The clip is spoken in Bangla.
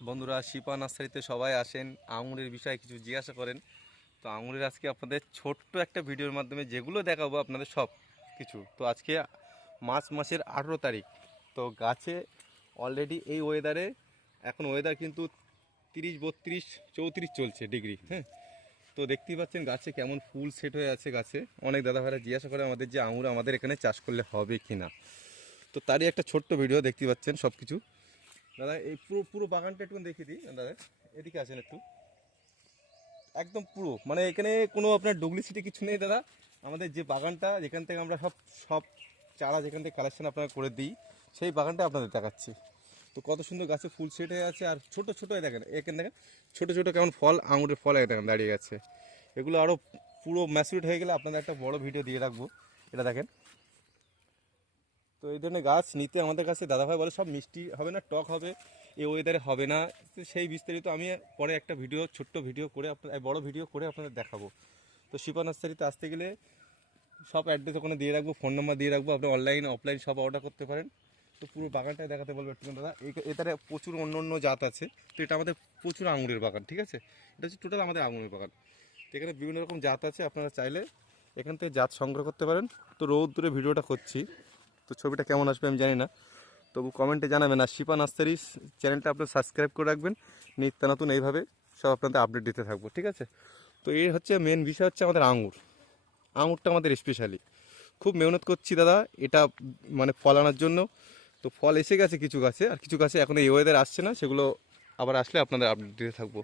বন্ধুরা, শিপা নার্সারিতে সবাই আসেন, আঙুরের বিষয়ে কিছু জিজ্ঞাসা করেন। তো আঙুরের আজকে আপনাদের ছোট্ট একটা ভিডিওর মাধ্যমে যেগুলো দেখাবো, আপনাদের সব কিছু। তো আজকে মার্চ মাসের আঠেরো তারিখ। তো গাছে অলরেডি এই ওয়েদারে এখন ওয়েদার কিন্তু তিরিশ, বত্রিশ, চৌত্রিশ চলছে ডিগ্রি হ্যাঁ? তো দেখতেই পাচ্ছেন গাছে কেমন ফুল সেট হয়ে আছে গাছে। অনেক দাদা ভাইরা জিজ্ঞাসা করে আমাদের যে আঙুর আমাদের এখানে চাষ করলে হবে কি না তো তারই একটা ছোট্ট ভিডিও দেখতেই পাচ্ছেন সব কিছু দাদা, এই পুরো পুরো বাগানটা একটু দেখিয়ে দিই, দাদা, এদিকে আসেন একটু। একদম পুরো মানে এখানে কোনো আপনার ডুপ্লিসিটি কিছু নেই, দাদা। আমাদের যে বাগানটা, যেখান থেকে আমরা সব সব চারা, যেখান থেকে কালেকশন আপনারা করে দিই, সেই বাগানটা আপনাদের দেখাচ্ছি। তো কত সুন্দর গাছে ফুল সেট হয়ে আছে, আর ছোট ছোট দেখেন, এখানে দেখেন, ছোট ছোট কেমন ফল, আঙুরের ফল দেখেন দাঁড়িয়ে গেছে এগুলো আরও পুরো ম্যাচুরিট হয়ে গেলে আপনাদের একটা বড় ভিডিও দিয়ে রাখব। এটা দেখেন তো এই ধরনের গাছ নিতে আমাদের কাছে দাদাভাই বলে, সব মিষ্টি হবে না, টক হবে, এই ওয়েদারে হবে না। সেই বিস্তারিত আমি পরে একটা ভিডিও ছোট্ট ভিডিও করে আপনার বড় ভিডিও করে আপনাদের দেখাবো। তো শিপা নার্সারিতে আসতে গেলে সব অ্যাড্রেস ওখানে দিয়ে রাখব ফোন নাম্বার দিয়ে রাখব, আপনি অনলাইন অফলাইন সব অর্ডার করতে পারেন। তো পুরো বাগানটাই দেখাতে বলব একটু দাদা এটারে প্রচুর অন্য অন্য জাত আছে। তো এটা আমাদের প্রচুর আঙুরের বাগান, ঠিক আছে? এটা হচ্ছে টোটাল আমাদের আঙুরের বাগান। তো এখানে বিভিন্ন রকম জাত আছে, আপনারা চাইলে এখান থেকে জাত সংগ্রহ করতে পারেন। তো রোদ দূরে ভিডিওটা করছি। তো ছবিটা কেমন আসবে আমি জানি না। তবু কমেন্টে জানাবেন। আর শিপা নার্সারি চ্যানেলটা আপনার সাবস্ক্রাইব করে রাখবেন। নিত্য নতুন এইভাবে সব আপনাদের আপডেট দিতে থাকব, ঠিক আছে? তো এই হচ্ছে মেন বিষয় হচ্ছে আমাদের আঙুর আঙুরটা আমাদের স্পেশালি খুব মেহনত করছি দাদা, এটা মানে ফল আনার জন্য। তো ফল এসে গেছে কিছু গাছে, আর কিছু গাছে এখন এই ওয়েদার আসছে না, সেগুলো আবার আসলে আপনাদের আপডেট দিতে থাকব।